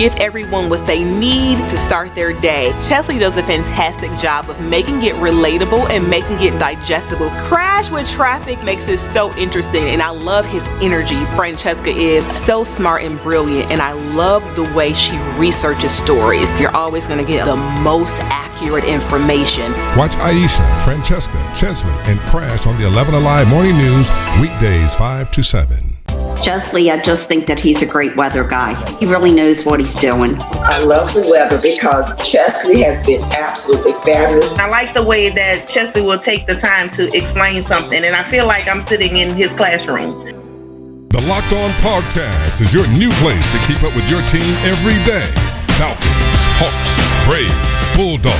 give everyone what they need to start their day. Chesley does a fantastic job of making it relatable and making it digestible. Crash with Traffic makes it so interesting, and I love his energy. Francesca is so smart and brilliant, and I love the way she researches stories. You're always going to get the most accurate information. Watch Aisha, Francesca, Chesley, and Crash on the 11 Alive Morning News, weekdays 5 to 7. Chesley, I just think that he's a great weather guy. He really knows what he's doing. I love the weather because Chesley has been absolutely fabulous. I like the way that Chesley will take the time to explain something, and I feel like I'm sitting in his classroom. The Locked On Podcast is your new place to keep up with your team every day. Falcons, Hawks, Braves, Bulldogs.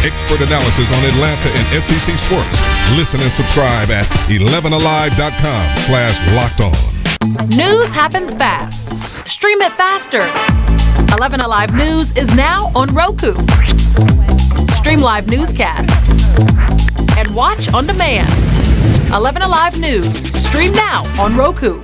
Expert analysis on Atlanta and SEC sports. Listen and subscribe at 11alive.com/lockedon. News happens fast. Stream it faster. 11 Alive News is now on Roku. Stream live newscasts and watch on demand. 11 Alive News. Stream now on Roku.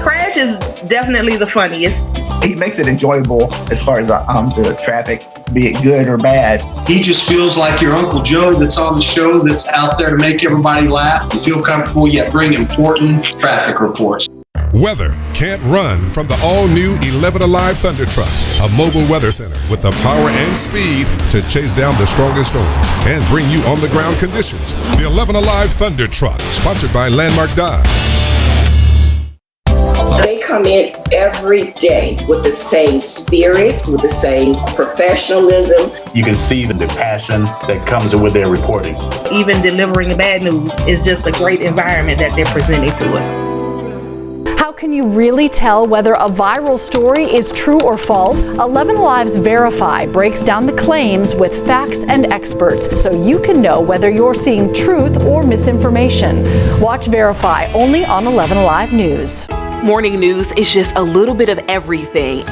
Crash is definitely the funniest. He makes it enjoyable as far as the traffic, be it good or bad. He just feels like your Uncle Joe that's on the show, that's out there to make everybody laugh and feel comfortable, yet bring important traffic reports. Weather can't run from the all-new 11 Alive Thunder Truck, a mobile weather center with the power and speed to chase down the strongest storms and bring you on-the-ground conditions. The 11 Alive Thunder Truck, sponsored by Landmark Dodge. They come in every day with the same spirit, with the same professionalism. You can see the passion that comes with their reporting. Even delivering the bad news is just a great environment that they're presenting to us. How can you really tell whether a viral story is true or false? 11 Lives Verify breaks down the claims with facts and experts so you can know whether you're seeing truth or misinformation. Watch Verify only on 11 Alive News. Morning news is just a little bit of everything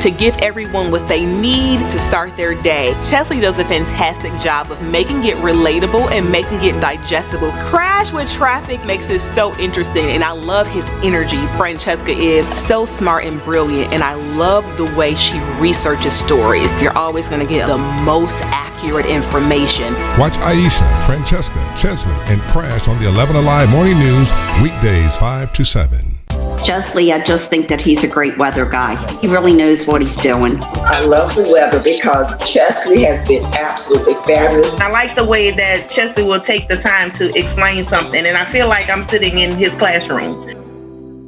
to give everyone what they need to start their day. Chesley does a fantastic job of making it relatable and making it digestible. Crash with Traffic makes it so interesting, and I love his energy. Francesca is so smart and brilliant, and I love the way she researches stories. You're always going to get the most accurate information. Watch Aisha, Francesca, Chesley, and Crash on the 11 Alive Morning News, weekdays 5 to 7. Chesley, I just think that he's a great weather guy. He really knows what he's doing. I love the weather because Chesley has been absolutely fabulous. I like the way that Chesley will take the time to explain something, and I feel like I'm sitting in his classroom.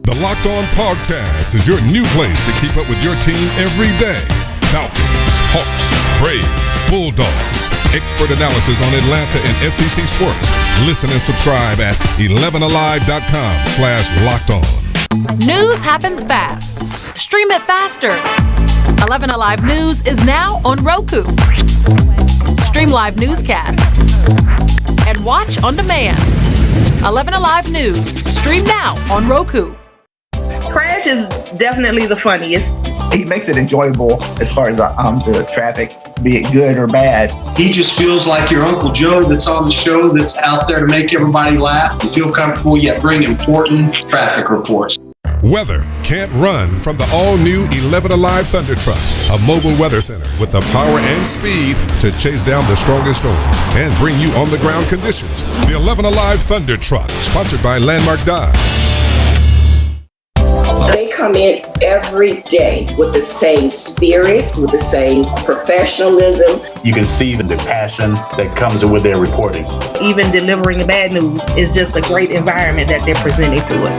The Locked On Podcast is your new place to keep up with your team every day. Falcons, Hawks, Braves, Bulldogs. Expert analysis on Atlanta and SEC sports. Listen and subscribe at 11alive.com/lockedon. News happens fast. Stream it faster. 11 Alive News is now on Roku. Stream live newscasts and watch on demand. 11 Alive News. Stream now on Roku. Crash is definitely the funniest. He makes it enjoyable as far as the traffic, be it good or bad. He just feels like your Uncle Joe that's on the show, that's out there to make everybody laugh and feel comfortable, yet bring important traffic reports. Weather can't run from the all-new 11 Alive Thunder Truck, a mobile weather center with the power and speed to chase down the strongest storms and bring you on-the-ground conditions. The 11 Alive Thunder Truck, sponsored by Landmark Dodge. They come in every day with the same spirit, with the same professionalism. You can see the passion that comes with their reporting. Even delivering the bad news is just a great environment that they're presenting to us.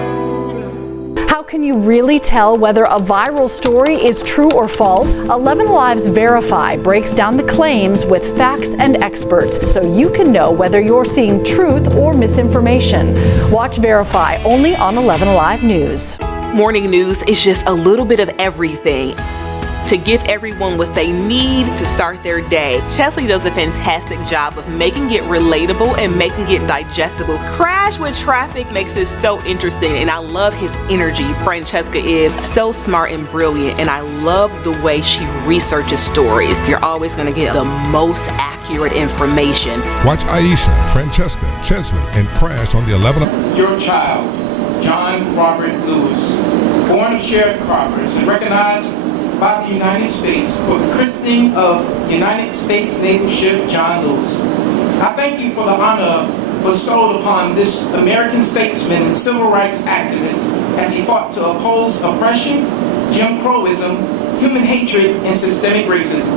How can you really tell whether a viral story is true or false? 11 Lives Verify breaks down the claims with facts and experts so you can know whether you're seeing truth or misinformation. Watch Verify only on 11 Alive News. Morning news is just a little bit of everything to give everyone what they need to start their day. Chesley does a fantastic job of making it relatable and making it digestible. Crash with Traffic makes it so interesting, and I love his energy. Francesca is so smart and brilliant, and I love the way she researches stories. You're always going to get the most accurate information. Watch Aisha, Francesca, Chesley, and Crash on the 11. Your child, John Robert Lewis, born of sharecroppers and recognized by the United States for the christening of United States naval ship John Lewis. I thank you for the honor bestowed upon this American statesman and civil rights activist as he fought to oppose oppression, Jim Crowism, human hatred, and systemic racism.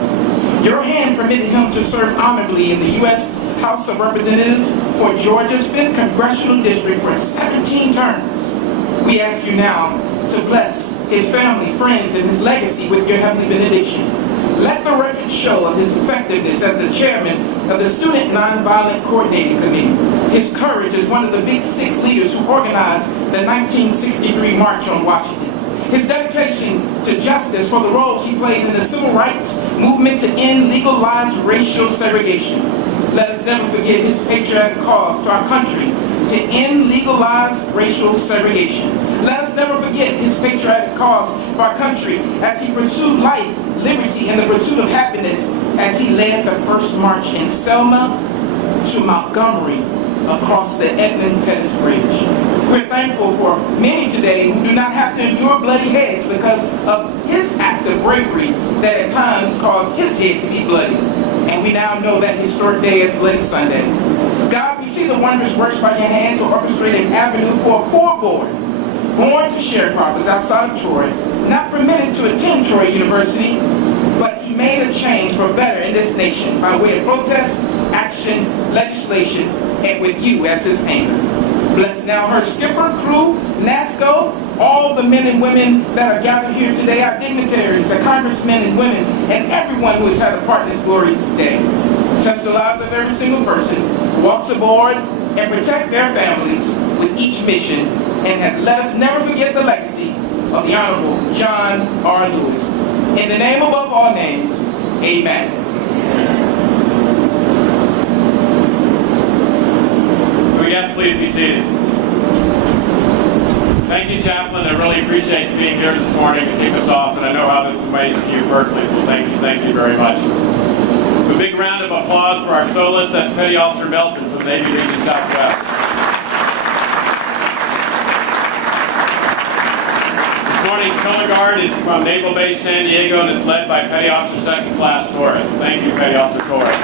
Your hand permitted him to serve honorably in the U.S. House of Representatives for Georgia's 5th Congressional District for 17 terms. We ask you now to bless his family, friends, and his legacy with your heavenly benediction. Let the record show of his effectiveness as the chairman of the Student Nonviolent Coordinating Committee. His courage as one of the Big Six leaders who organized the 1963 March on Washington. His dedication to justice for the roles he played in the civil rights movement to end legalized racial segregation. Let us never forget his patriotic cause to our country to end legalized racial segregation. Let us never forget his patriotic cause for our country as he pursued life, liberty, and the pursuit of happiness as he led the first march in Selma to Montgomery across the Edmund Pettus Bridge. We're thankful for many today who do not have to endure bloody heads because of his act of bravery that at times caused his head to be bloody. And we now know that historic day as Bloody Sunday. God, we see the wondrous works by your hand to orchestrate an avenue for a poor boy, born to sharecroppers outside of Troy, not permitted to attend Troy University, but he made a change for better in this nation by way of protest, action, legislation, and with you as his anchor. Bless now her skipper, crew, NASCO, all the men and women that are gathered here today, our dignitaries, our congressmen and women, and everyone who has had a part in this glorious day. Touch the lives of every single person who walks aboard and protect their families with each mission, and let us never forget the legacy of the Honorable John R. Lewis. In the name above all names, amen. Yes, please be seated. Thank you, Chaplain. I really appreciate you being here this morning to kick us off, and I know how this weighs to you personally, so thank you very much. A big round of applause for our soloist, that's Petty Officer Melton from the Navy Region Southwest. This morning's color guard is from Naval Base San Diego, and it's led by Petty Officer Second Class Torres. Thank you, Petty Officer Torres.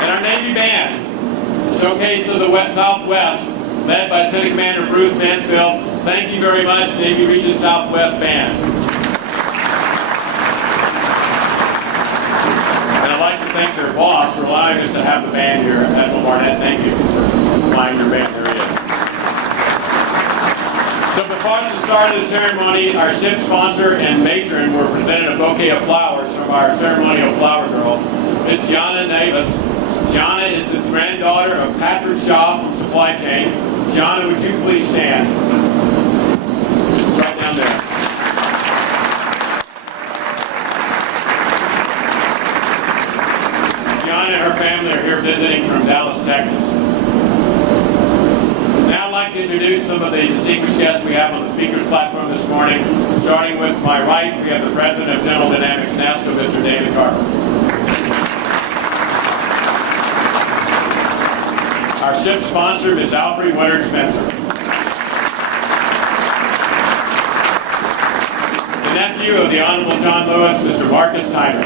And our Navy Band, Showcase of the Southwest, led by Lieutenant Commander Bruce Mansfield. Thank you very much, Navy Region Southwest Band. And I'd like to thank their boss for allowing us to have the band here, Admiral Barnett. Thank you for supplying your band. There he is. So before the start of the ceremony, our ship sponsor and matron were presented a bouquet of flowers from our ceremonial flower girl, Miss Gianna Navis. Gianna is the granddaughter of Patrick Shaw from Supply Chain. Gianna, would you please stand? It's right down there. Gianna and her family are here visiting from Dallas, Texas. Now I'd like to introduce some of the distinguished guests we have on the speaker's platform this morning. Starting with my right, we have the President of General Dynamics NASCO, Mr. Dave Carver. Our ship sponsor, Ms. Alfred Woodard Spencer. The nephew of the Honorable John Lewis, Mr. Marcus Tyner.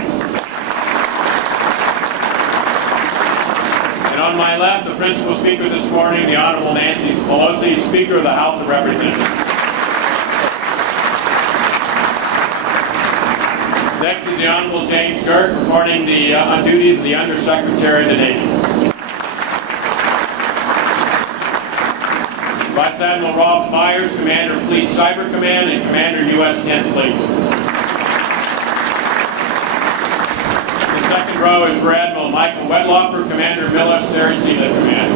And on my left, the principal speaker this morning, the Honorable Nancy Pelosi, Speaker of the House of Representatives. Next is the Honorable James Gert, reporting on duty as the Undersecretary of the Navy. Vice Admiral Ross Myers, Commander Fleet Cyber Command and Commander U.S. 10th Fleet. The second row is Rear Admiral Michael Wetloffer, Commander Military Sealift Command.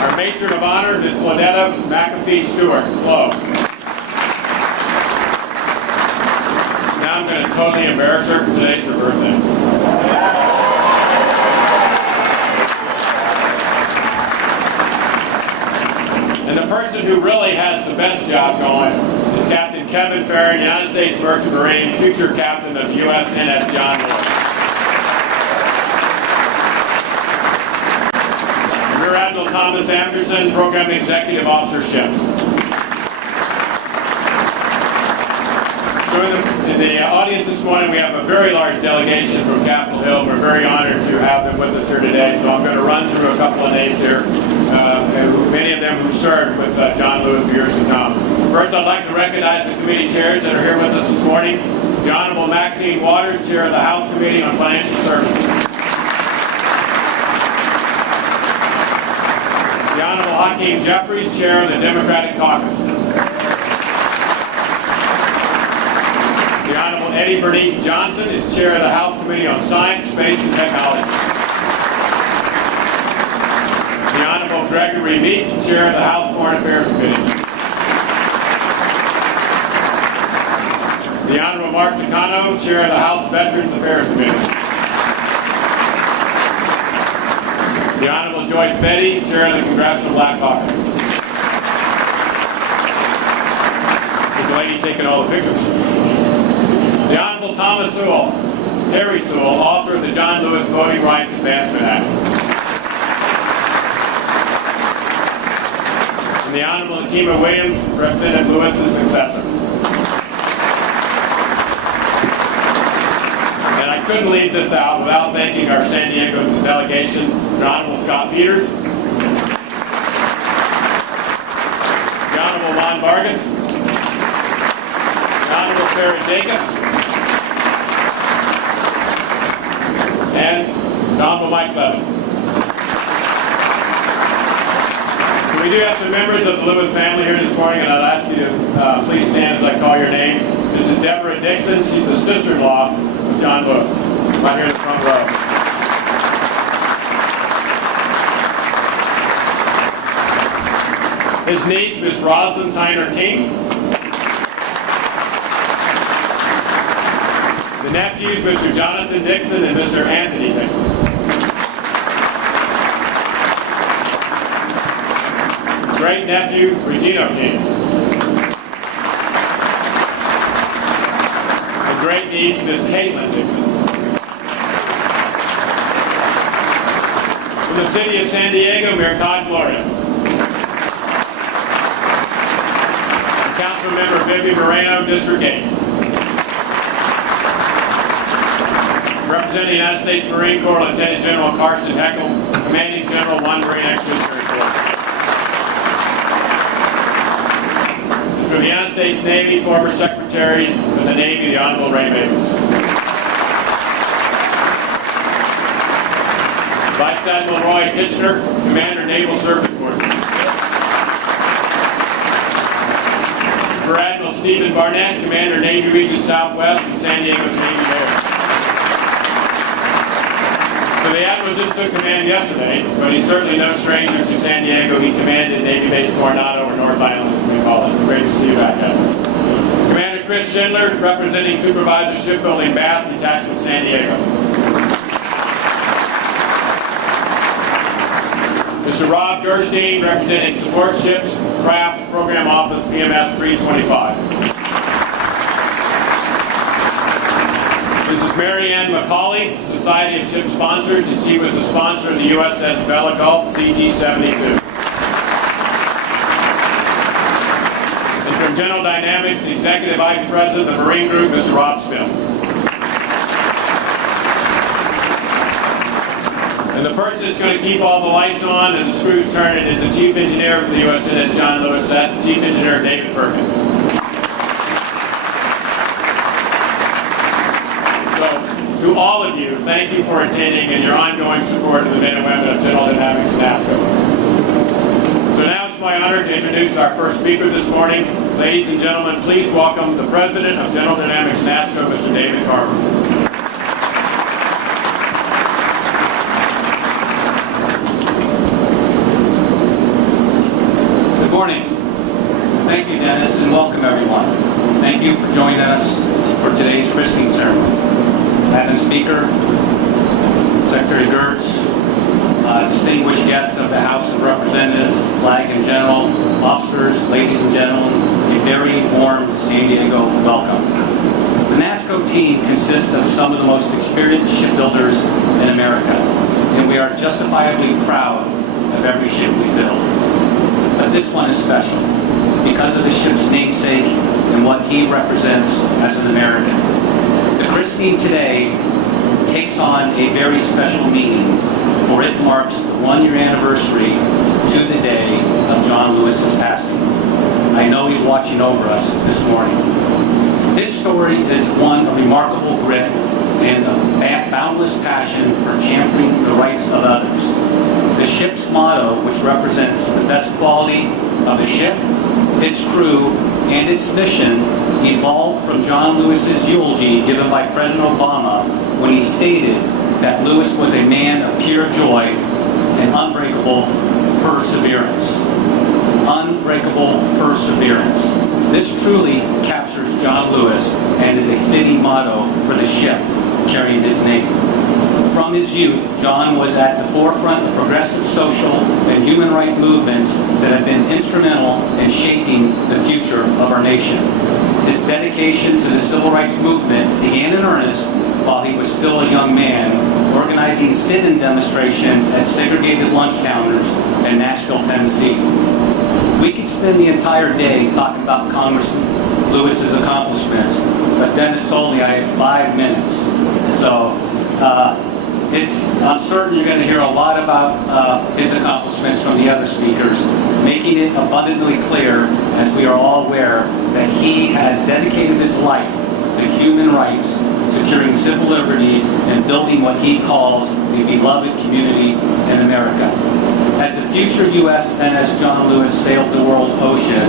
Our Matron of Honor, Ms. Lynetta McAfee Stewart, Flo. Now I'm going to totally embarrass her because today's her birthday. And the person who really has the best job going is Captain Kevin Farron, United States Merchant Marine, future captain of USNS John Lewis. And Rear Admiral Thomas Anderson, Program Executive Officer Ships. So in the audience this morning, we have a very large delegation from Capitol Hill. We're very honored to have them with us here today. So I'm going to run through a couple of names here, many of them who served with John Lewis for years to come. First, I'd like to recognize the committee chairs that are here with us this morning. The Honorable Maxine Waters, Chair of the House Committee on Financial Services. The Honorable Hakeem Jeffries, Chair of the Democratic Caucus. The Honorable Eddie Bernice Johnson is Chair of the House Committee on Science, Space, and Technology. The Honorable Gregory Meeks, Chair of the House Foreign Affairs Committee. The Honorable Mark Takano, Chair of the House Veterans Affairs Committee. The Honorable Joyce Betty, Chair of the Congressional Black Caucus. Is the lady taking all the pictures? The Honorable Thomas Sewell, Terry Sewell, author of the John Lewis Voting Rights Advancement Act. And the Honorable Akima Williams, Representative Lewis's successor. And I couldn't leave this out without thanking our San Diego delegation, the Honorable Scott Peters, the Honorable Juan Vargas, the Honorable Sarah Jacobs, and the Honorable Mike Levin. So we do have some members of the Lewis family here this morning, and I'd ask you to please stand as I call your name. This is Deborah Dixon. She's the sister-in-law of John Lewis, right here in the front row. His niece, Miss Rosalind Tyner King. The nephews, Mr. Jonathan Dixon and Mr. Anthony Dixon. Great nephew, Regino King. The great niece, Miss Caitlin Dixon. From the city of San Diego, Mayor Todd Gloria. Council Member Vivi Moreno, District 8. Representing the United States Marine Corps, Lieutenant General Carson Heckel, Commanding General 1 Marine Expeditionary Force. From the United States Navy, former Secretary of the Navy, the Honorable Ray Mavis. Vice Admiral Roy Kitchener, Commander Naval Surface Forces. For Admiral Stephen Barnett, Commander Navy Region Southwest and San Diego's Navy Mayor. So the Admiral just took command yesterday, but he's certainly no stranger to San Diego. He commanded Navy Base Coronado, or North Island as we call it. Great to see you back, Admiral. Commander Chris Schindler, representing Supervisor Shipbuilding Bath, Detachment San Diego. Mr. Rob Gerstein, representing Support Ships, Craft, Program Office, PMS 325. Mrs. Mary Ann McCauley, Society of Ship Sponsors, and she was the sponsor of the USS Bella Gulf CG-72. And from General Dynamics, the Executive Vice President of the Marine Group, Mr. Rob Smith. And the person that's going to keep all the lights on and the screws turning is the Chief Engineer for the USNS John Lewis. That's Chief Engineer David Perkins. So, to all of you, thank you for attending and your ongoing support of the men and women of General Dynamics NASSCO. So now it's my honor to introduce our first speaker this morning. Ladies and gentlemen, please welcome the President of General Dynamics NASSCO, Mr. Dave Carver. Good morning. Thank you, Dennis, and welcome everyone. Thank you for joining us for today's christening ceremony. Madam Speaker, Secretary Kurtz, distinguished guests of the House of Representatives, Flag and General, officers, ladies and gentlemen, a very warm San Diego welcome. The NASSCO team consists of some of the most experienced shipbuilders in America, and we are justifiably proud of of every ship we build. But this one is special because of the ship's namesake and what he represents as an American. The christening today takes on a very special meaning, for it marks the one-year anniversary to the day of John Lewis's passing. I know he's watching over us this morning. His story is one of remarkable grit and a boundless passion for championing the rights of others. The ship's motto, which represents the best quality of the ship, its crew, and its mission, evolved from John Lewis's eulogy given by President Obama when he stated that Lewis was a man of pure joy and unbreakable perseverance. Unbreakable perseverance. This truly captures John Lewis and is a fitting motto for the ship carrying his name. From his youth, John was at the forefront of progressive social and human rights movements that have been instrumental in shaping the future of our nation. His dedication to the civil rights movement began in earnest while he was still a young man, organizing sit-in demonstrations at segregated lunch counters in Nashville, Tennessee. We could spend the entire day talking about Congressman Lewis's accomplishments, but Dennis told me I had 5 minutes. So I'm certain you're going to hear a lot about his accomplishments from the other speakers, making it abundantly clear, as we are all aware, that he has dedicated his life to human rights, securing civil liberties, and building what he calls a beloved community in America. As the future USNS John Lewis sailed the world ocean,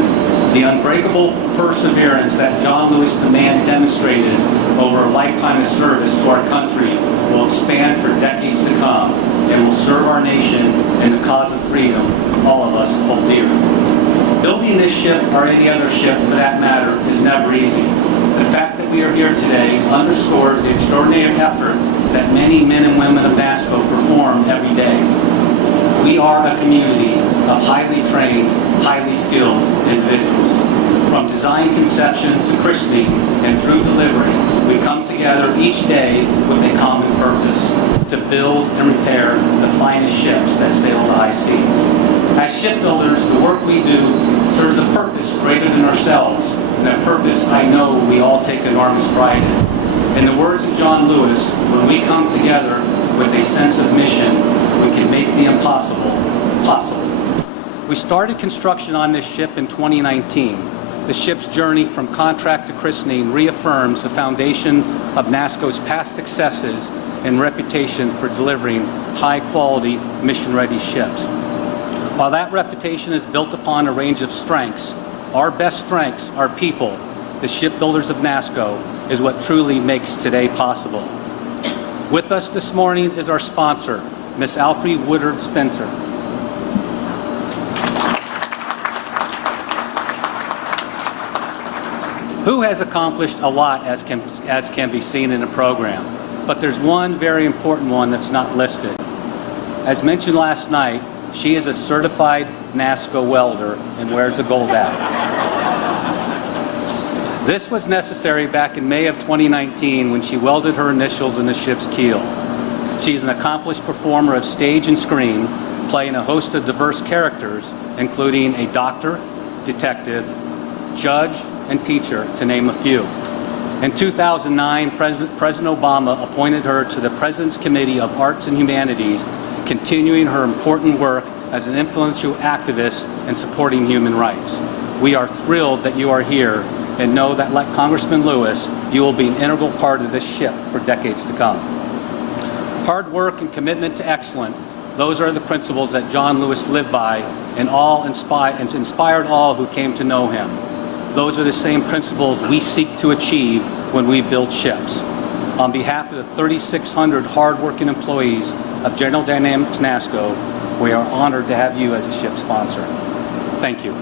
the unbreakable perseverance that John Lewis the man demonstrated over a lifetime of service to our country will expand for decades to come and will serve our nation and the cause of freedom all of us hold dear. Building this ship, or any other ship for that matter, is never easy. The fact that we are here today underscores the extraordinary effort that many men and women of NASCO perform every day. We are a community of highly trained, highly skilled individuals. From design conception to christening and through delivery, we come together each day with a common purpose: to build and repair the finest ships that sail the high seas. As shipbuilders, the work we do serves a purpose greater than ourselves, and that purpose I know we all take enormous pride in. In the words of John Lewis, when we come together with a sense of mission, we can make the impossible possible. We started construction on this ship in 2019. The ship's journey from contract to christening reaffirms the foundation of NASCO's past successes and reputation for delivering high-quality, mission-ready ships. While that reputation is built upon a range of strengths, our best strengths are people. The shipbuilders of NASCO is what truly makes today possible. With us this morning is our sponsor, Miss Alfre Woodard Spencer. Who has accomplished a lot, as can be seen in the program. But there's one very important one that's not listed. As mentioned last night, she is a certified NASCO welder and wears a gold hat. This was necessary back in May of 2019 when she welded her initials in the ship's keel. She's an accomplished performer of stage and screen, playing a host of diverse characters, including a doctor, detective, judge, and teacher, to name a few. In 2009, President Obama appointed her to the President's Committee of Arts and Humanities, continuing her important work as an influential activist in supporting human rights. We are thrilled that you are here and know that, like Congressman Lewis, you will be an integral part of this ship for decades to come. Hard work and commitment to excellence, those are the principles that John Lewis lived by and inspired all who came to know him. Those are the same principles we seek to achieve when we build ships. On behalf of the 3,600 hard-working employees of General Dynamics NASCO, we are honored to have you as a ship sponsor. Thank you.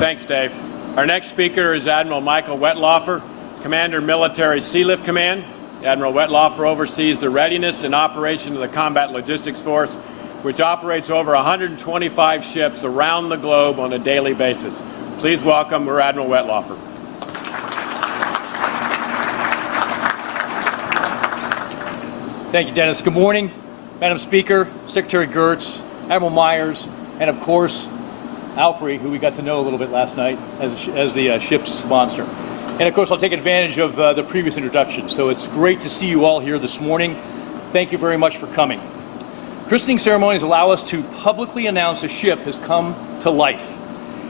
Thanks, Dave. Our next speaker is Admiral Michael Wetloffer, Commander, Military Sealift Command. Admiral Wetloffer oversees the readiness and operation of the Combat Logistics Force, which operates over 125 ships around the globe on a daily basis. Please welcome Rear Admiral Wetloffer. Thank you, Dennis. Good morning, Madam Speaker, Secretary Kurtz, Admiral Myers, and of course, Alfre, who we got to know a little bit last night as the ship's sponsor. And of course, I'll take advantage of the previous introduction. So it's great to see you all here this morning. Thank you very much for coming. Christening ceremonies allow us to publicly announce a ship has come to life.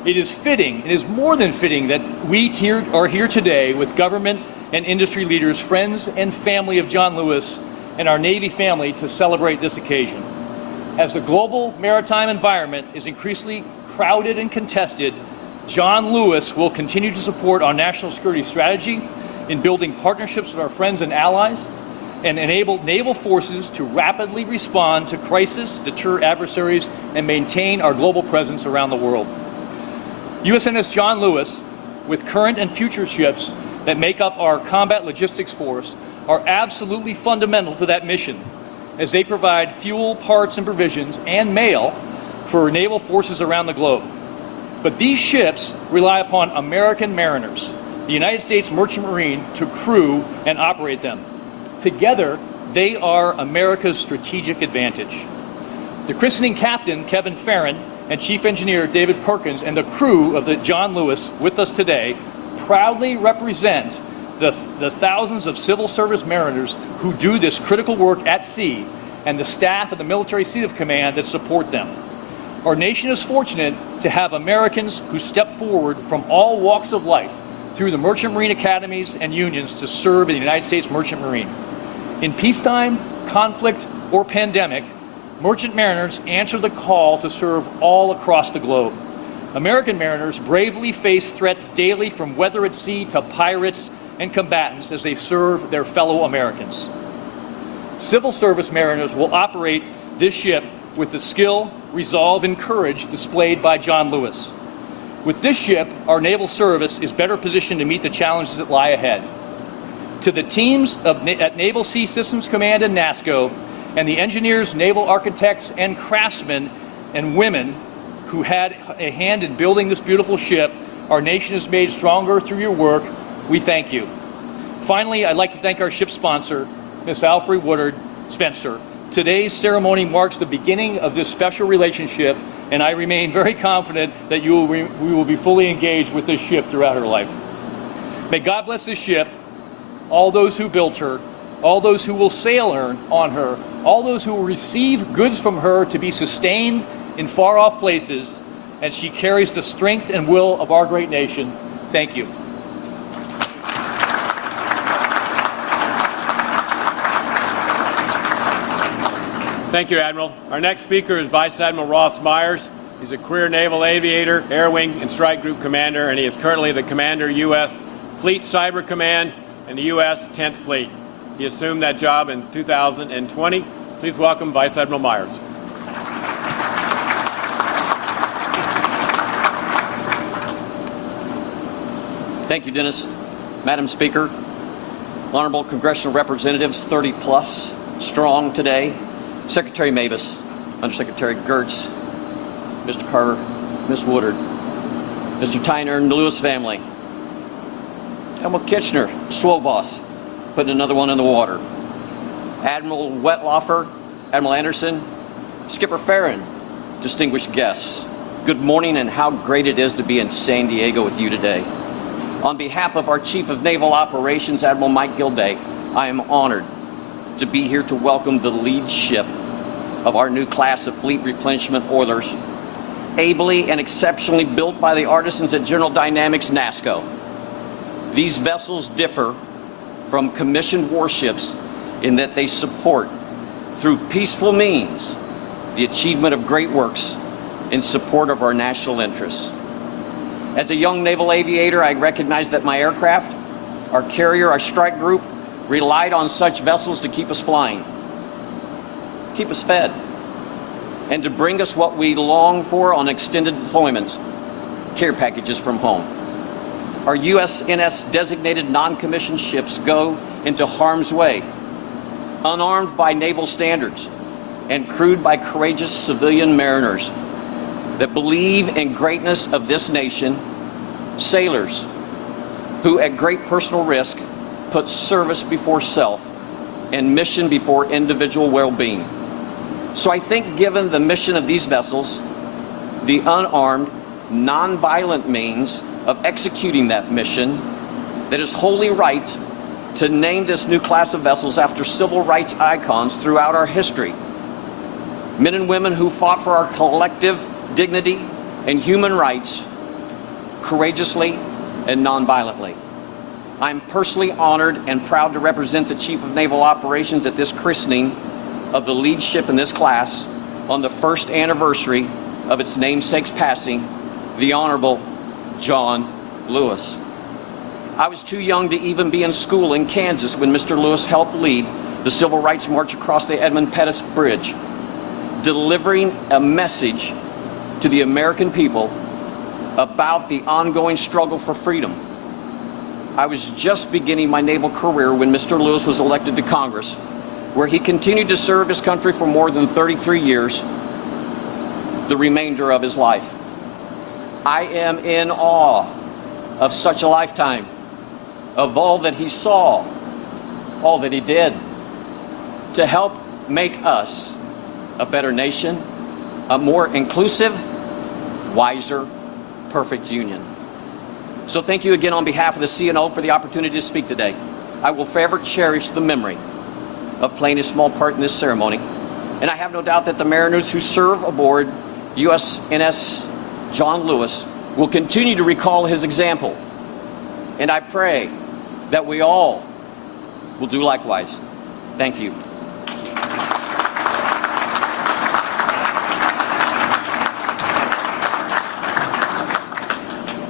It is fitting, it is more than fitting that we are here today with government and industry leaders, friends and family of John Lewis, and our Navy family to celebrate this occasion. As the global maritime environment is increasingly crowded and contested, John Lewis will continue to support our national security strategy in building partnerships with our friends and allies and enable naval forces to rapidly respond to crisis, deter adversaries, and maintain our global presence around the world. USNS John Lewis, with current and future ships that make up our combat logistics force, are absolutely fundamental to that mission as they provide fuel, parts, and provisions and mail for naval forces around the globe. But these ships rely upon American mariners, the United States Merchant Marine, to crew and operate them. Together, they are America's strategic advantage. The christening captain, Kevin Farron, and Chief Engineer David Perkins, and the crew of the John Lewis with us today proudly represent the thousands of civil service mariners who do this critical work at sea and the staff of the Military Seat of Command that support them. Our nation is fortunate to have Americans who step forward from all walks of life through the Merchant Marine academies and unions to serve in the United States Merchant Marine. In peacetime, conflict, or pandemic, merchant mariners answer the call to serve all across the globe. American mariners bravely face threats daily from weather at sea to pirates and combatants as they serve their fellow Americans. Civil service mariners will operate this ship with the skill, resolve, and courage displayed by John Lewis. With this ship, our naval service is better positioned to meet the challenges that lie ahead. To the teams at Naval Sea Systems Command and NASCO, and the engineers, naval architects, and craftsmen and women who had a hand in building this beautiful ship our nation is made stronger through your work. We thank you. Finally, I'd like to thank our ship sponsor, Ms. Alfre Woodard Spencer. Today's ceremony marks the beginning of this special relationship, and I remain very confident that we will be fully engaged with this ship throughout her life. May God bless this ship, all those who built her, all those who will sail on her, all those who will receive goods from her to be sustained in far-off places, and she carries the strength and will of our great nation. Thank you. Thank you, Admiral. Our next speaker is Vice Admiral Ross Myers. He's a career naval aviator, Air Wing and Strike Group Commander, and he is currently the Commander, U.S. Fleet Cyber Command and the U.S. 10th Fleet. He assumed that job in 2020. Please welcome Vice Admiral Myers. Thank you, Dennis. Madam Speaker, honorable congressional representatives, 30 plus strong today, Secretary Mavis, Undersecretary Kurtz, Mr. Carver, Ms. Woodard, Mr. Tyner, and the Lewis family, Admiral Kitchener, SWO boss, putting another one in the water, Admiral Wetloffer, Admiral Anderson, Skipper Farron, distinguished guests, good morning, and how great it is to be in San Diego with you today. On behalf of our Chief of Naval Operations, Admiral Mike Gilday, I am honored to be here to welcome the lead ship of our new class of fleet replenishment oilers, ably and exceptionally built by the artisans at General Dynamics NASCO. These vessels differ from commissioned warships in that they support, through peaceful means, the achievement of great works in support of our national interests. As a young naval aviator, I recognize that my aircraft, our carrier, our strike group, relied on such vessels to keep us flying, keep us fed, and to bring us what we long for on extended deployments, care packages from home. Our USNS designated non-commissioned ships go into harm's way, unarmed by naval standards and crewed by courageous civilian mariners that believe in greatness of this nation, sailors who at great personal risk put service before self and mission before individual well-being. So I think given the mission of these vessels, the unarmed, nonviolent means of executing that mission, that is wholly right to name this new class of vessels after civil rights icons throughout our history. Men and women who fought for our collective dignity and human rights courageously and nonviolently. I'm personally honored and proud to represent the Chief of Naval Operations at this christening of the lead ship in this class on the first anniversary of its namesake's passing, the Honorable John Lewis. I was too young to even be in school in Kansas when Mr. Lewis helped lead the Civil Rights March across the Edmund Pettus Bridge, delivering a message to the American people about the ongoing struggle for freedom. I was just beginning my naval career when Mr. Lewis was elected to Congress, where he continued to serve his country for more than 33 years, the remainder of his life. I am in awe of such a lifetime, of all that he saw, all that he did, to help make us a better nation, a more inclusive, wiser, perfect union. So thank you again on behalf of the CNO for the opportunity to speak today. I will forever cherish the memory of playing a small part in this ceremony, and I have no doubt that the mariners who serve aboard USNS John Lewis will continue to recall his example, and I pray that we all will do likewise. Thank you.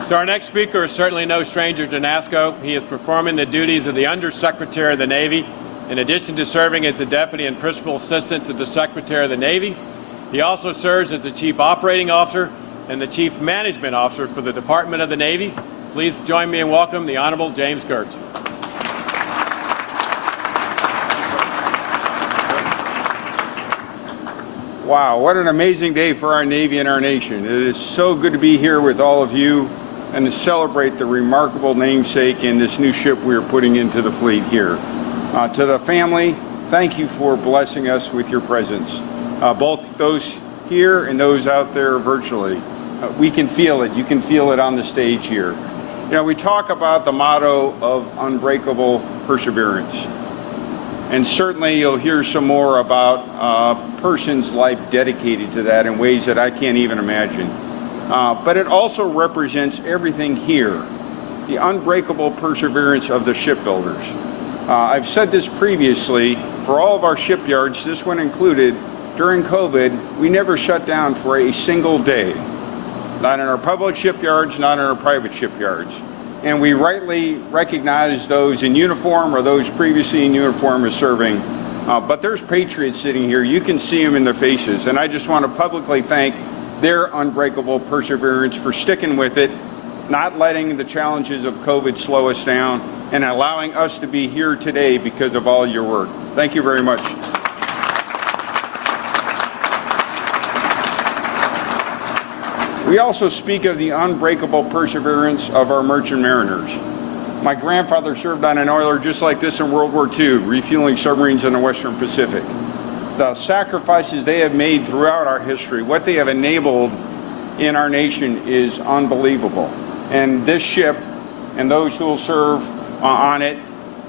So our next speaker is certainly no stranger to NASSCO. He is performing the duties of the Undersecretary of the Navy. In addition to serving as the Deputy and Principal Assistant to the Secretary of the Navy, he also serves as the Chief Operating Officer and the Chief Management Officer for the Department of the Navy. Please join me in welcoming the Honorable James Kurtz. Wow, what an amazing day for our Navy and our nation. It is so good to be here with all of you and to celebrate the remarkable namesake in this new ship we are putting into the fleet here. To the family, thank you for blessing us with your presence. Both those here and those out there virtually. We can feel it. You can feel it on the stage here. You know, we talk about the motto of unbreakable perseverance. And certainly you'll hear some more about a person's life dedicated to that in ways that I can't even imagine. But it also represents everything here, the unbreakable perseverance of the shipbuilders. I've said this previously, for all of our shipyards, this one included, during COVID, we never shut down for a single day. Not in our public shipyards, not in our private shipyards. And we rightly recognize those in uniform or those previously in uniform as serving. But there's patriots sitting here. You can see them in their faces. And I just want to publicly thank their unbreakable perseverance for sticking with it, not letting the challenges of COVID slow us down, and allowing us to be here today because of all your work. Thank you very much. We also speak of the unbreakable perseverance of our merchant mariners. My grandfather served on an oiler just like this in World War II, refueling submarines in the Western Pacific. The sacrifices they have made throughout our history, what they have enabled in our nation is unbelievable. And this ship and those who will serve on it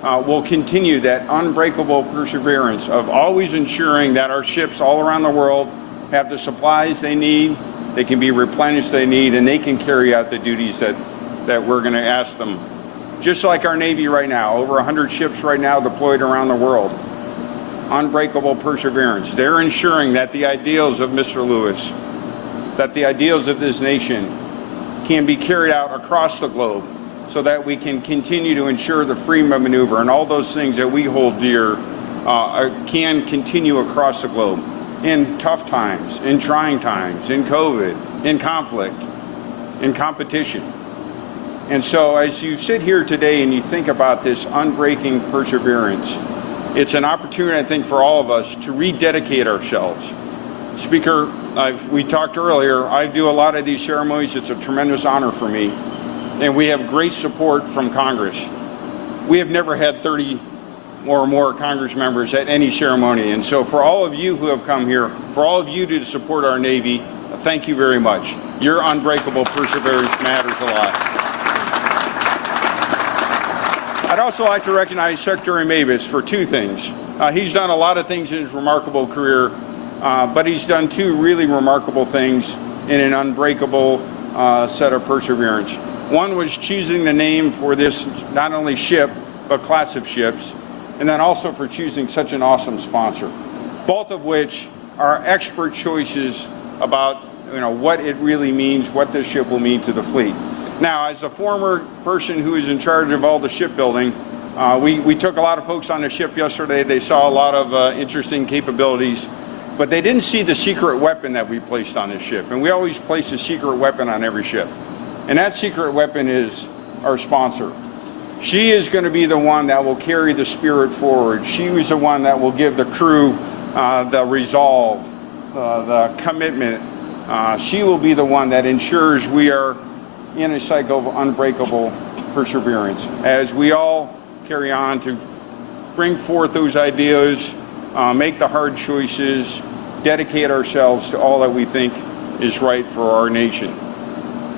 will continue that unbreakable perseverance of always ensuring that our ships all around the world have the supplies they need, they can be replenished they need, and they can carry out the duties that we're going to ask them. Just like our Navy right now, over 100 ships right now deployed around the world. Unbreakable perseverance. They're ensuring that the ideals of Mr. Lewis, that the ideals of this nation can be carried out across the globe so that we can continue to ensure the freedom of maneuver and all those things that we hold dear can continue across the globe in tough times, in trying times, in COVID, in conflict, in competition. And so as you sit here today and you think about this unbreaking perseverance, it's an opportunity, I think, for all of us to rededicate ourselves. Speaker, we talked earlier, I do a lot of these ceremonies. It's a tremendous honor for me. And we have great support from Congress. We have never had 30 or more Congress members at any ceremony. And so for all of you who have come here, for all of you to support our Navy, thank you very much. Your unbreakable perseverance matters a lot. I'd also like to recognize Secretary Mavis for two things. He's done a lot of things in his remarkable career, but he's done two really remarkable things in an unbreakable set of perseverance. One was choosing the name for this not only ship, but class of ships, and then also for choosing such an awesome sponsor, both of which are expert choices about what it really means, what this ship will mean to the fleet. Now, as a former person who is in charge of all the shipbuilding, we took a lot of folks on the ship yesterday. They saw a lot of interesting capabilities, but they didn't see the secret weapon that we placed on this ship. And we always place a secret weapon on every ship. And that secret weapon is our sponsor. She is going to be the one that will carry the spirit forward. She was the one that will give the crew the resolve, the commitment. She will be the one that ensures we are in a cycle of unbreakable perseverance as we all carry on to bring forth those ideas, make the hard choices, dedicate ourselves to all that we think is right for our nation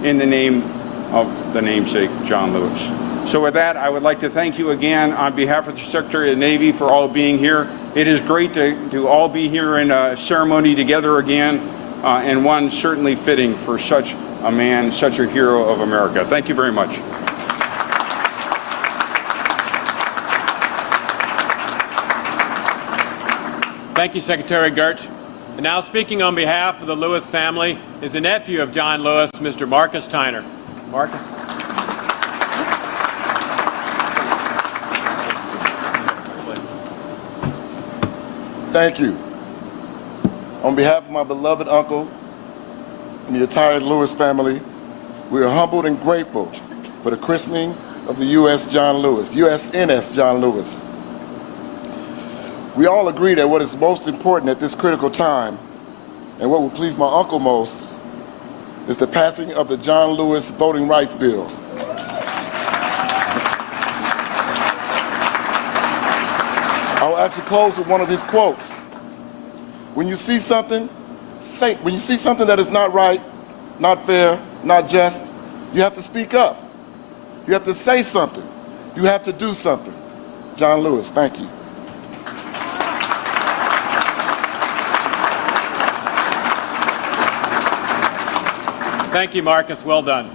in the name of the namesake, John Lewis. So with that, I would like to thank you again on behalf of the Secretary of the Navy for all being here. It is great to all be here in a ceremony together again, and one certainly fitting for such a man, such a hero of America. Thank you very much. Thank you, Secretary Kurtz. And now speaking on behalf of the Lewis family is a nephew of John Lewis, Mr. Marcus Tyner. Marcus. Thank you. On behalf of my beloved uncle and the entire Lewis family, we are humbled and grateful for the christening of the USNS John Lewis. We all agree that what is most important at this critical time, and what will please my uncle most, is the passing of the John Lewis Voting Rights Bill. I'll actually close with one of his quotes. When you see something, when you see something that is not right, not fair, not just, you have to speak up. You have to say something. You have to do something. John Lewis, thank you. Thank you, Marcus. Well done.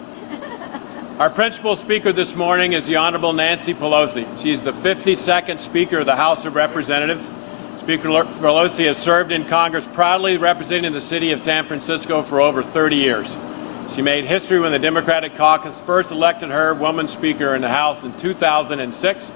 Our principal speaker this morning is the Honorable Nancy Pelosi. She's the 52nd Speaker of the House of Representatives. Speaker Pelosi has served in Congress proudly representing the city of San Francisco for over 30 years. She made history when the Democratic caucus first elected her woman speaker in the House in 2006.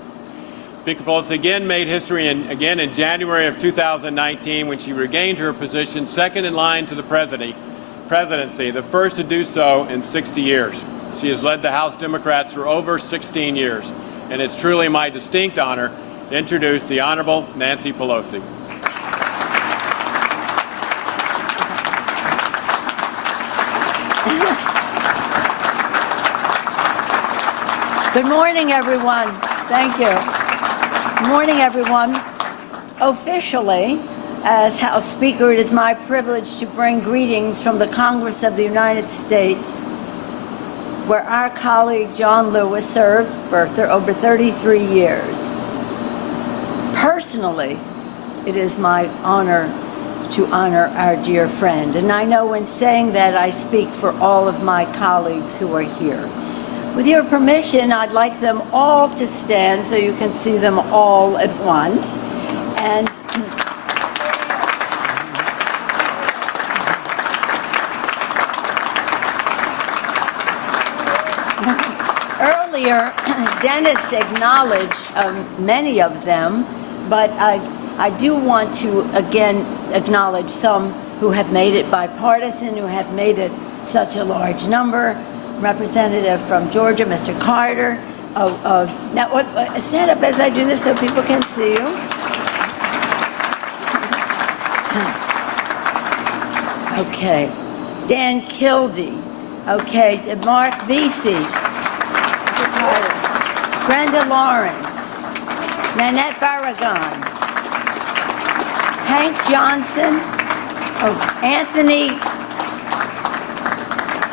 Speaker Pelosi again made history again in January of 2019 when she regained her position second in line to the presidency, the first to do so in 60 years. She has led the House Democrats for over 16 years, and it's truly my distinct honor to introduce the Honorable Nancy Pelosi. Good morning, everyone. Thank you. Good morning, everyone. Officially, as House Speaker, it is my privilege to bring greetings from the Congress of the United States, where our colleague John Lewis served for over 33 years. Personally, it is my honor to honor our dear friend. And I know in saying that I speak for all of my colleagues who are here. With your permission, I'd like them all to stand so you can see them all at once. And earlier, Dennis acknowledged many of them, but I do want to again acknowledge some who have made it bipartisan, who have made it such a large number. Representative from Georgia, Mr. Carter. Now, stand up as I do this so people can see you. Okay. Dan Kildee. Okay. Mark Vesey. Brenda Lawrence. Nanette Barragan, Hank Johnson,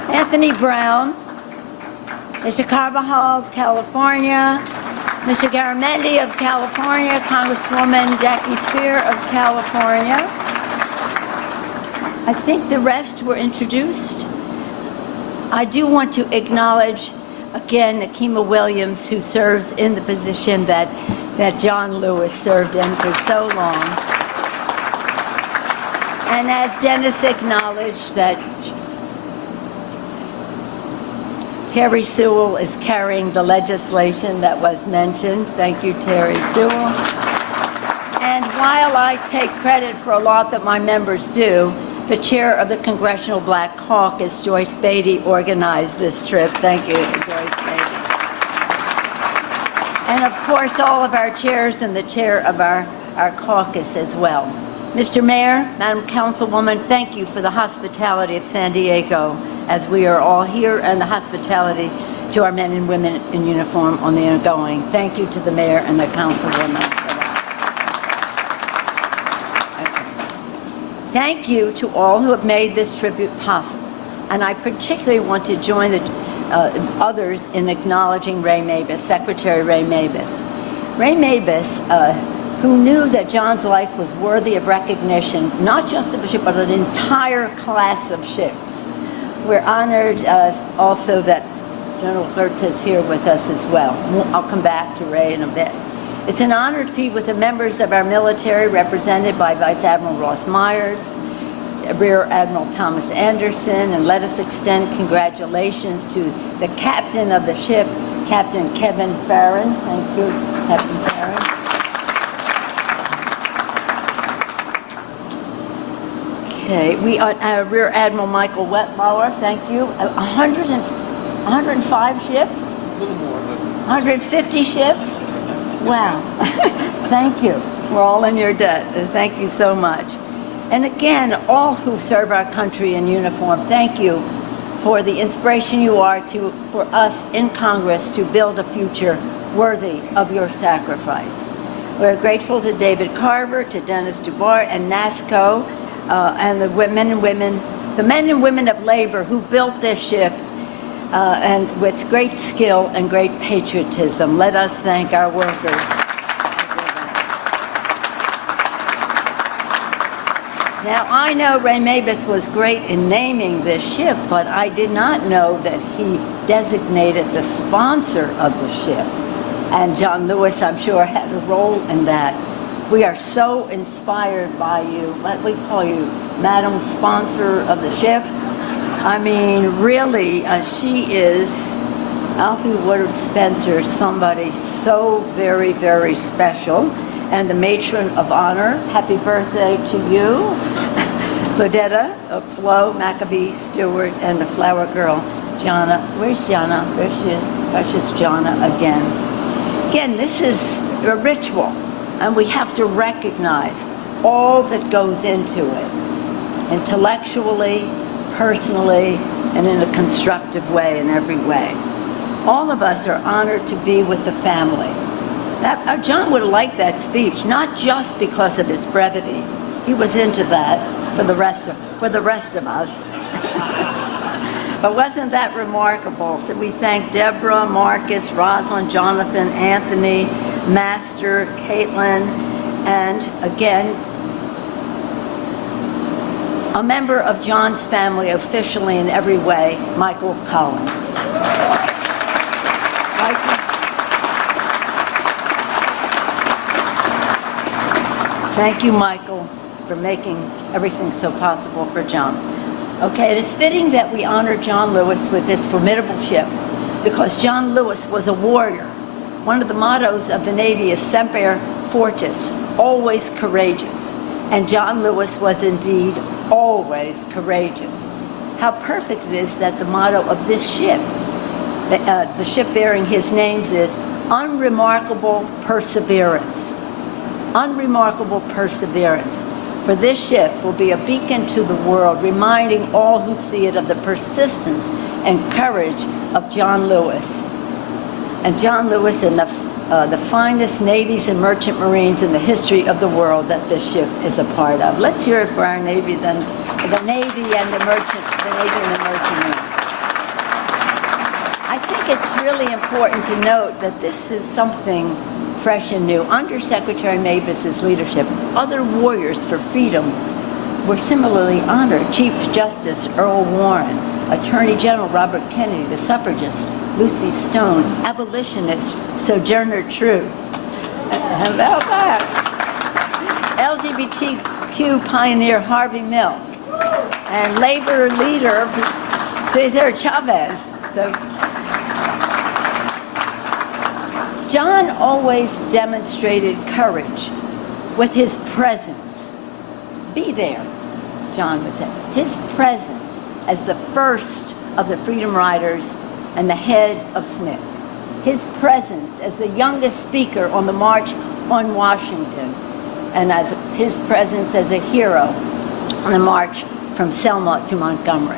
Anthony Brown, Mr. Carvajal of California, Mr. Garamendi of California, Congresswoman Jackie Spear of California. I think the rest were introduced. I do want to acknowledge again Nakima Williams, who serves in the position that John Lewis served in for so long. And as Dennis acknowledged, that Terry Sewell is carrying the legislation that was mentioned. Thank you, Terry Sewell. And while I take credit for a lot that my members do, the chair of the Congressional Black Caucus, Joyce Beatty, organized this trip. Thank you, Joyce Beatty. And of course, all of our chairs and the chair of our caucus as well. Mr. Mayor, Madam Councilwoman, thank you for the hospitality of San Diego as we are all here, and the hospitality to our men and women in uniform on the ongoing. Thank you to the mayor and the councilwoman for that. Thank you to all who have made this tribute possible. And I particularly want to join the others in acknowledging Ray Mabus, Secretary Ray Mabus. Ray Mabus, who knew that John's life was worthy of recognition, not just of a ship, but an entire class of ships. We're honored also that General Kurtz is here with us as well. I'll come back to Ray in a bit. It's an honor to be with the members of our military represented by Vice Admiral Ross Myers, Rear Admiral Thomas Anderson, and let us extend congratulations to the captain of the ship, Captain Kevin Farron. Thank you, Captain Farron. Okay, we are Rear Admiral Michael Wetloffer, thank you. 105 ships? A little more, but 150 ships? Wow. Thank you. We're all in your debt. Thank you so much. And again, all who serve our country in uniform, thank you for the inspiration you are for us in Congress to build a future worthy of your sacrifice. We're grateful to David Carver, to Dennis Dubois, and NASCO, and the men and women of labor who built this ship, and with great skill and great patriotism. Let us thank our workers. Now, I know Ray Mabus was great in naming this ship, but I did not know that he designated the sponsor of the ship. And John Lewis, I'm sure, had a role in that. We are so inspired by you. Let me call you Madam Sponsor of the Ship. I mean, really, she is, Alfie Woodard Spencer, somebody so very, very special. And the Matron of Honor, happy birthday to you. Claudetta, Flo, Maccabee, Stewart, and the Flower Girl, Jana. Where's Jana? There she is. Precious Jana again. Again, this is a ritual. And we have to recognize all that goes into it, intellectually, personally, and in a constructive way in every way. All of us are honored to be with the family. John would have liked that speech, not just because of its brevity. He was into that for the rest of us. But wasn't that remarkable? So we thank Deborah, Marcus, Rosalind, Jonathan, Anthony, Master, Caitlin, and again, a member of John's family officially in every way, Michael Collins. Thank you, Michael, for making everything so possible for John. Okay, it is fitting that we honor John Lewis with this formidable ship because John Lewis was a warrior. One of the mottos of the Navy is Semper Fortis, always courageous. And John Lewis was indeed always courageous. How perfect it is that the motto of this ship, the ship bearing his names, is unremarkable perseverance. Unremarkable perseverance. For this ship will be a beacon to the world, reminding all who see it of the persistence and courage of John Lewis. And John Lewis and the the finest navies and merchant marines in the history of the world that this ship is a part of. Let's hear it for our navies and the Navy and the merchant marine. I think it's really important to note that this is something fresh and new. Under Secretary Mavis's leadership, other warriors for freedom were similarly honored. Chief Justice Earl Warren, Attorney General Robert Kennedy, the suffragist Lucy Stone, abolitionist Sojourner Truth. How about that? LGBTQ pioneer Harvey Milk, and labor leader Cesar Chavez. So, John always demonstrated courage with his presence. Be there, John would say. His presence as the first of the Freedom Riders and the head of SNCC. His presence as the youngest speaker on the March on Washington, and as his presence as a hero on the march from Selma to Montgomery.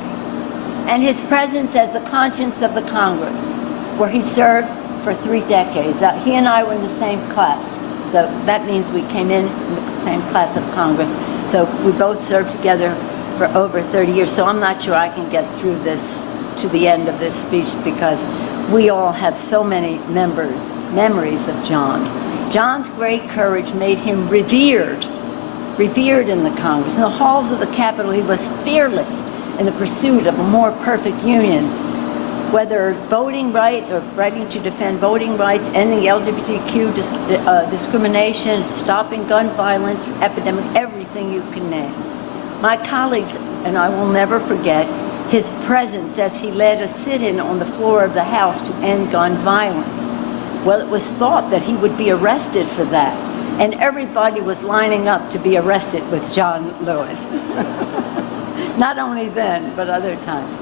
And his presence as the conscience of the Congress, where he served for 3 decades. He and I were in the same class, so that means we came in the same class of Congress. So we both served together for over 30 years, so I'm not sure I can get through this to the end of this speech because we all have so many memories of John. John's great courage made him revered in the Congress. In the halls of the Capitol, he was fearless in the pursuit of a more perfect union, whether voting rights or fighting to defend voting rights, ending LGBTQ discrimination, stopping gun violence, epidemic, everything you can name. My colleagues and I will never forget his presence as he led a sit-in on the floor of the House to end gun violence. Well, it was thought that he would be arrested for that, and everybody was lining up to be arrested with John Lewis. Not only then, but other times.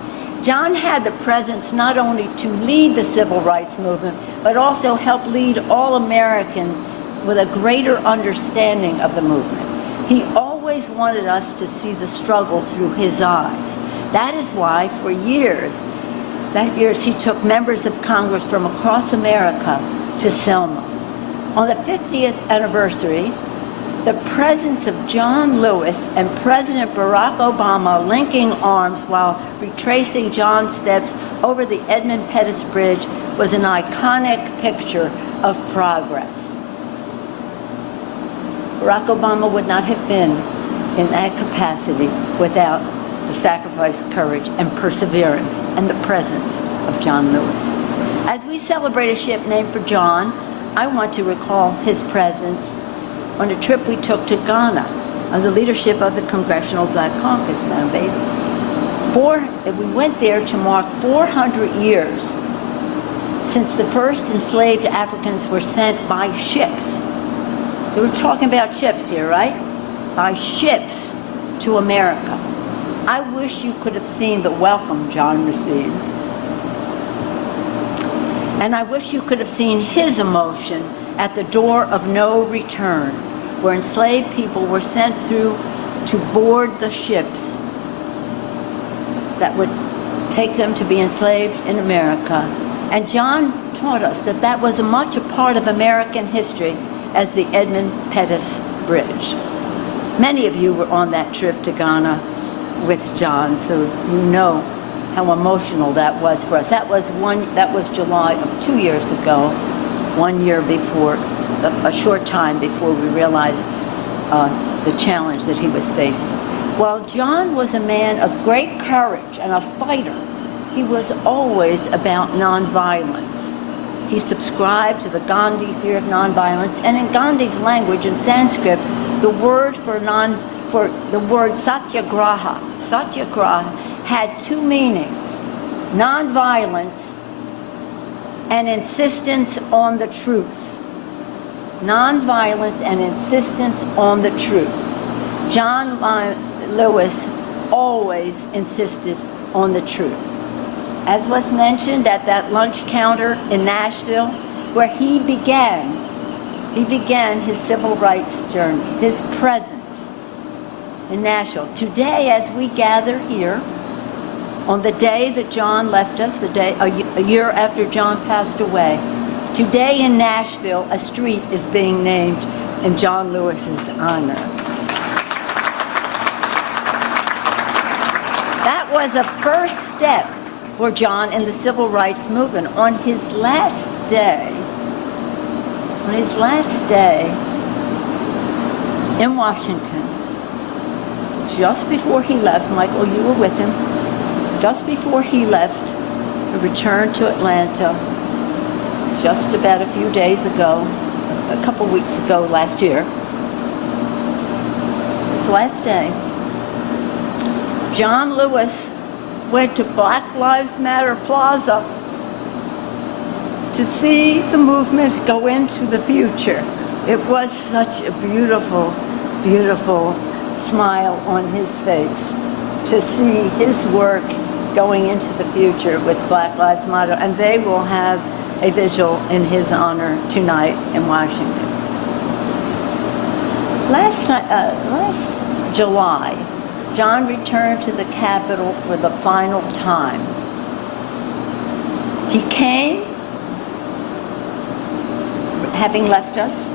John had the presence not only to lead the civil rights movement, but also help lead all Americans with a greater understanding of the movement. He always wanted us to see the struggle through his eyes. That is why for years he took members of Congress from across America to Selma. On the 50th anniversary, the presence of John Lewis and President Barack Obama linking arms while retracing John's steps over the Edmund Pettus Bridge was an iconic picture of progress. Barack Obama would not have been in that capacity without the sacrifice, courage, and perseverance and the presence of John Lewis. As we celebrate a ship named for John, I want to recall his presence on a trip we took to Ghana under the leadership of the Congressional Black Caucus, Madam Baby. We went there to mark 400 years since the first enslaved Africans were sent by ships. So we're talking about ships here, right? By ships to America. I wish you could have seen the welcome John received. And I wish you could have seen his emotion at the door of no return, where enslaved people were sent through to board the ships that would take them to be enslaved in America. And John taught us that that was much a part of American history as the Edmund Pettus Bridge. Many of you were on that trip to Ghana with John, so you know how emotional that was for us. That was July of 2 years ago, 1 year before, a short time before we realized the challenge that he was facing. While John was a man of great courage and a fighter, he was always about nonviolence. He subscribed to the Gandhi theory of nonviolence, and in Gandhi's language, in Sanskrit, the word for the word satyagraha had 2 meanings: nonviolence and insistence on the truth. Nonviolence and insistence on the truth. John Lewis always insisted on the truth. As was mentioned at that lunch counter in Nashville, where he began his civil rights journey, his presence in Nashville. Today, as we gather here, on the day that John left us, a year after John passed away, Today in Nashville, a street is being named in John Lewis's honor. That was a first step for John in the civil rights movement. On his last day in Washington, just before he left, Michael, you were with him, just before he left to return to Atlanta, just about a few days ago, a couple weeks ago last year, his last day, John Lewis went to Black Lives Matter Plaza to see the movement go into the future. It was such a beautiful, beautiful smile on his face to see his work going into the future with Black Lives Matter, and they will have a vigil in his honor tonight in Washington. Last July, John returned to the Capitol for the final time. He came, having left us,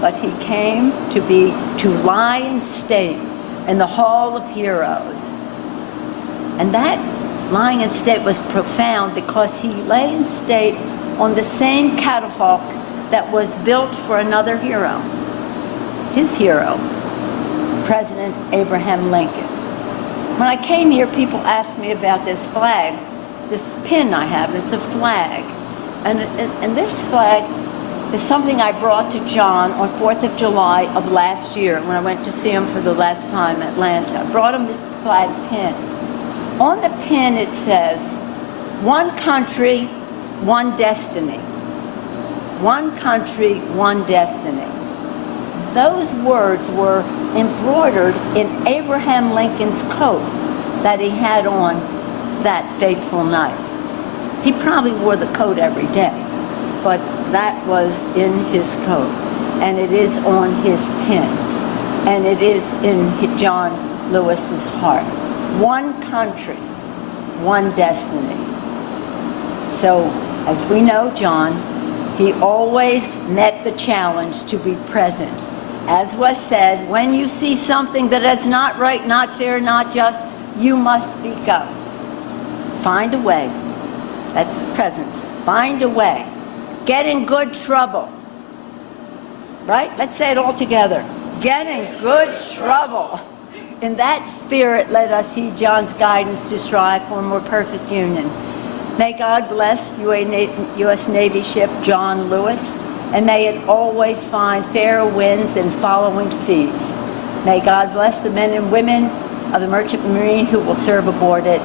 but he came to lie in state in the Hall of Heroes. And that lying in state was profound because he lay in state on the same catafalque that was built for another hero, his hero, President Abraham Lincoln. When I came here, people asked me about this flag, this pin I have, and it's a flag. And this flag is something I brought to John on 4th of July of last year when I went to see him for the last time in Atlanta. I brought him this flag pin. On the pin it says, "One country, one destiny." One country, one destiny. Those words were embroidered in Abraham Lincoln's coat that he had on that fateful night. He probably wore the coat every day, but that was in his coat, and it is on his pin, and it is in John Lewis's heart. One country, one destiny. So, as we know John, he always met the challenge to be present. As was said, when you see something that is not right, not fair, not just, you must speak up. Find a way. That's presence. Find a way. Get in good trouble. Right? Let's say it all together. Get in good trouble. In that spirit, let us heed John's guidance to strive for a more perfect union. May God bless U.S. Navy ship John Lewis, and may it always find fair winds and following seas. May God bless the men and women of the Merchant Marine who will serve aboard it.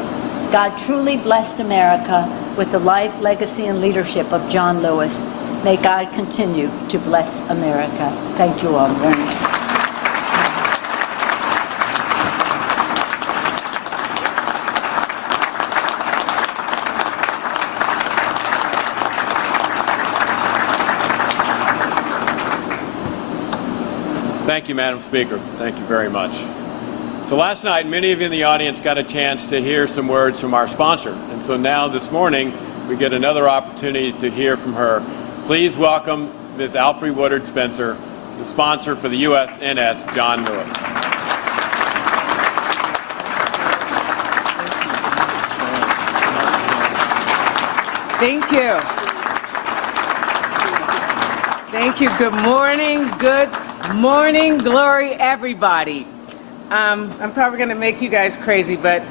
God truly blessed America with the life, legacy, and leadership of John Lewis. May God continue to bless America. Thank you all very much. Thank you, Madam Speaker. Thank you very much. So last night, many of you in the audience got a chance to hear some words from our sponsor. And so now this morning, we get another opportunity to hear from her. Please welcome Ms. Alfre Woodard Spencer, the sponsor for the USNS John Lewis. Thank you. Thank you. Good morning. Good morning, glory, everybody. I'm probably going to make you guys crazy, but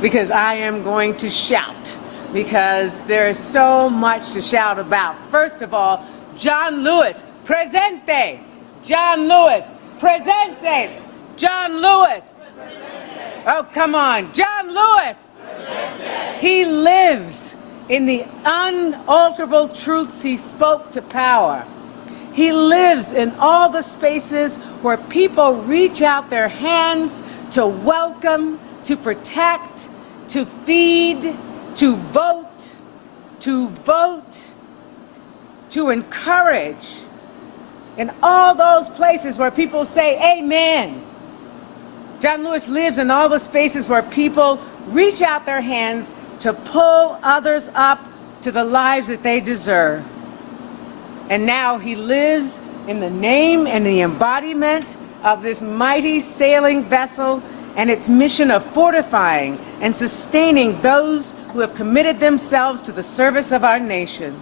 because I am going to shout, because there is so much to shout about. First of all, John Lewis, presente. John Lewis, presente. John Lewis. Presente. Oh, come on. John Lewis. Presente. He lives in the unalterable truths he spoke to power. He lives in all the spaces where people reach out their hands to welcome, to protect, to feed, to vote, to encourage. In all those places where people say, amen. John Lewis lives in all the spaces where people reach out their hands to pull others up to the lives that they deserve. And now he lives in the name and the embodiment of this mighty sailing vessel and its mission of fortifying and sustaining those who have committed themselves to the service of our nation.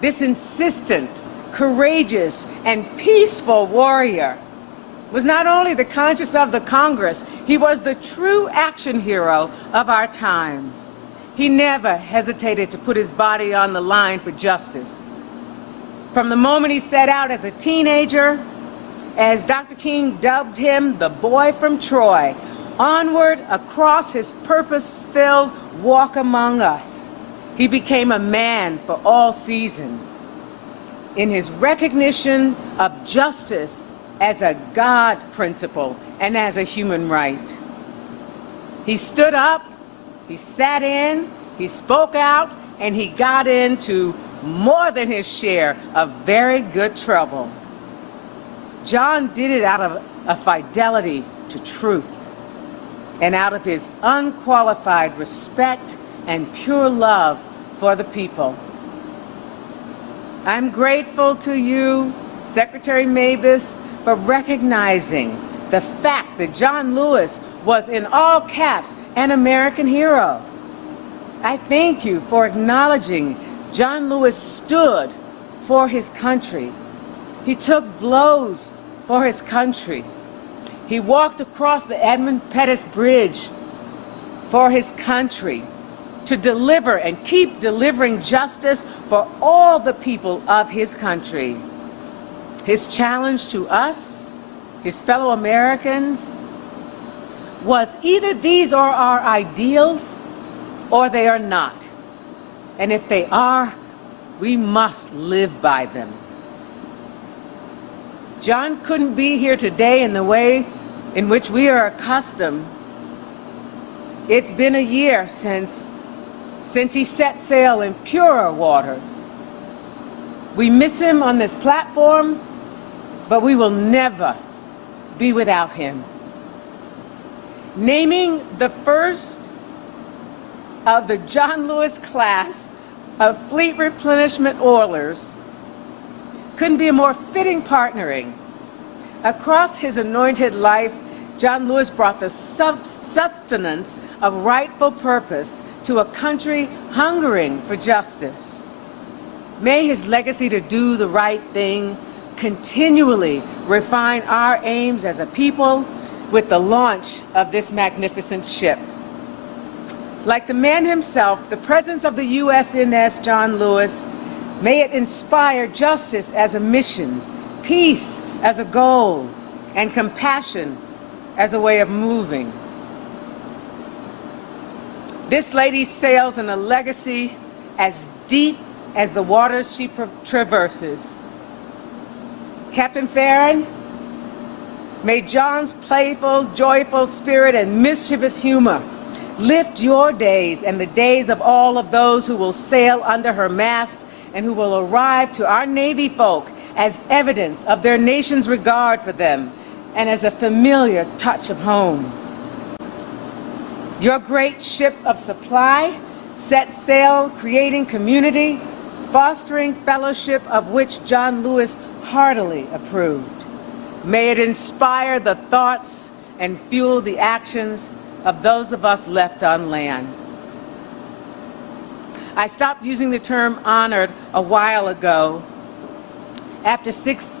This insistent, courageous, and peaceful warrior was not only the conscience of the Congress, he was the true action hero of our times. He never hesitated to put his body on the line for justice. From the moment he set out as a teenager, as Dr. King dubbed him, the boy from Troy, onward across his purpose-filled walk among us, he became a man for all seasons. In his recognition of justice as a God principle and as a human right, he stood up, he sat in, he spoke out, and he got into more than his share of very good trouble. John did it out of a fidelity to truth and out of his unqualified respect and pure love for the people. I'm grateful to you, Secretary Mabus, for recognizing the fact that John Lewis was in all caps an American hero. I thank you for acknowledging John Lewis stood for his country. He took blows for his country. He walked across the Edmund Pettus Bridge for his country to deliver and keep delivering justice for all the people of his country. His challenge to us, his fellow Americans, was either these are our ideals or they are not. And if they are, we must live by them. John couldn't be here today in the way in which we are accustomed. It's been a year since he set sail in purer waters. We miss him on this platform, but we will never be without him. Naming the first of the John Lewis class of fleet replenishment oilers couldn't be a more fitting partnering. Across his anointed life, John Lewis brought the sustenance of rightful purpose to a country hungering for justice. May his legacy to do the right thing continually refine our aims as a people with the launch of this magnificent ship. Like the man himself, the presence of the USNS John Lewis, may it inspire justice as a mission, peace as a goal, and compassion as a way of moving. This lady sails in a legacy as deep as the waters she traverses. Captain Farron, may John's playful, joyful spirit and mischievous humor lift your days and the days of all of those who will sail under her mast and who will arrive to our Navy folk as evidence of their nation's regard for them and as a familiar touch of home. Your great ship of supply set sail, creating community, fostering fellowship of which John Lewis heartily approved. May it inspire the thoughts and fuel the actions of those of us left on land. I stopped using the term honored a while ago. After six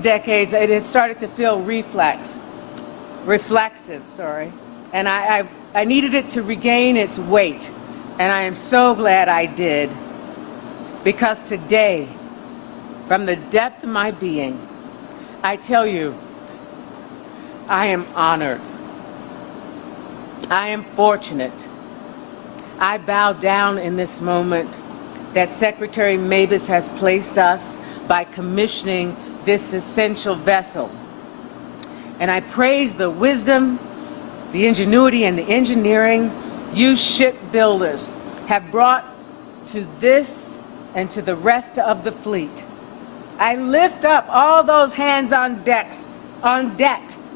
decades, it had started to feel reflexive, and I needed it to regain its weight, and I am so glad I did, because today, from the depth of my being, I tell you, I am honored. I am fortunate. I bow down in this moment that Secretary Mabus has placed us by commissioning this essential vessel. And I praise the wisdom, the ingenuity, and the engineering you shipbuilders have brought to this and to the rest of the fleet. I lift up all those hands on deck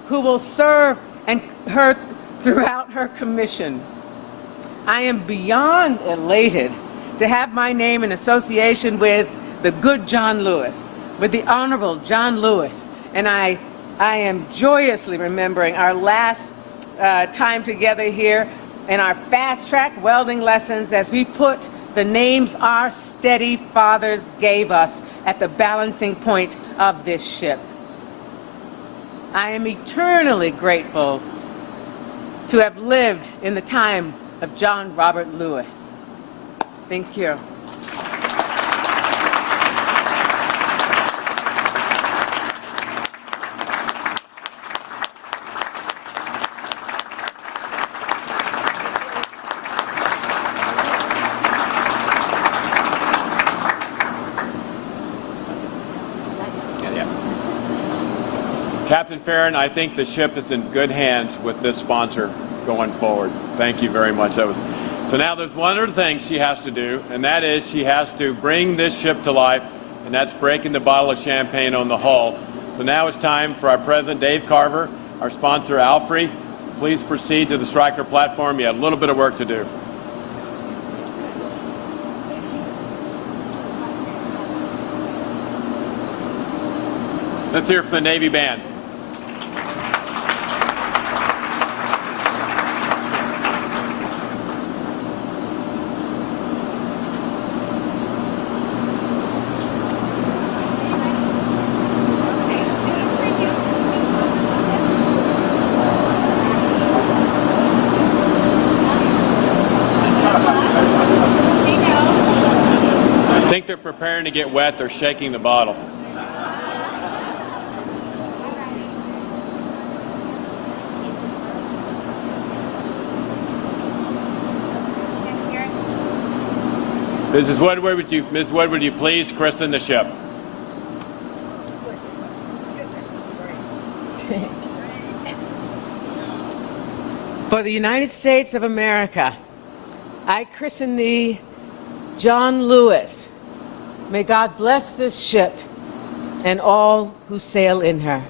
who will serve and her throughout her commission. I am beyond elated to have my name in association with the good John Lewis, with the Honorable John Lewis. And I am joyously remembering our last time together here in our fast-track welding lessons as we put the names our steady fathers gave us at the balancing point of this ship. I am eternally grateful to have lived in the time of John Robert Lewis. Thank you. Captain Farron, I think the ship is in good hands with this sponsor going forward. Thank you very much. So now there's one other thing she has to do, and that is she has to bring this ship to life, and that's breaking the bottle of champagne on the hull. So now it's time for our president, Dave Carver, our sponsor, Alfre. Please proceed to the striker platform. You have a little bit of work to do. Let's hear from the Navy band. I think they're preparing to get wet. They're shaking the bottle. Mrs. Woodward, would you please christen the ship? For the United States of America, I christen thee John Lewis. May God bless this ship and all who sail in her.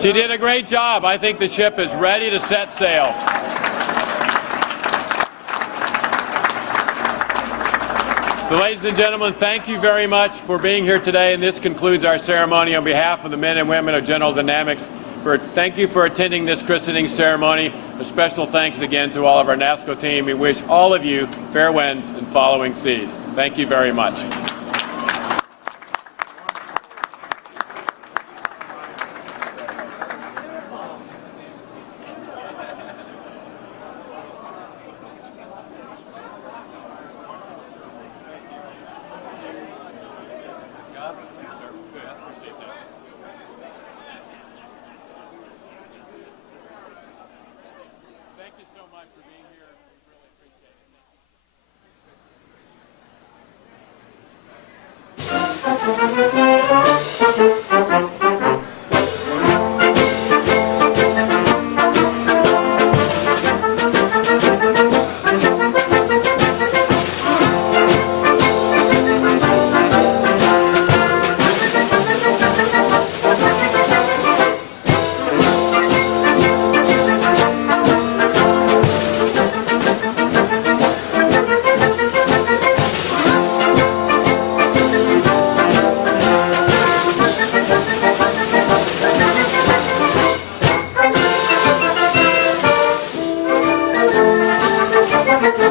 She did a great job. I think the ship is ready to set sail. So ladies and gentlemen, thank you very much for being here today, and this concludes our ceremony. On behalf of the men and women of General Dynamics, thank you for attending this christening ceremony. A special thanks again to all of our NASCO team. We wish all of you fair winds and following seas. Thank you very much. Thank you.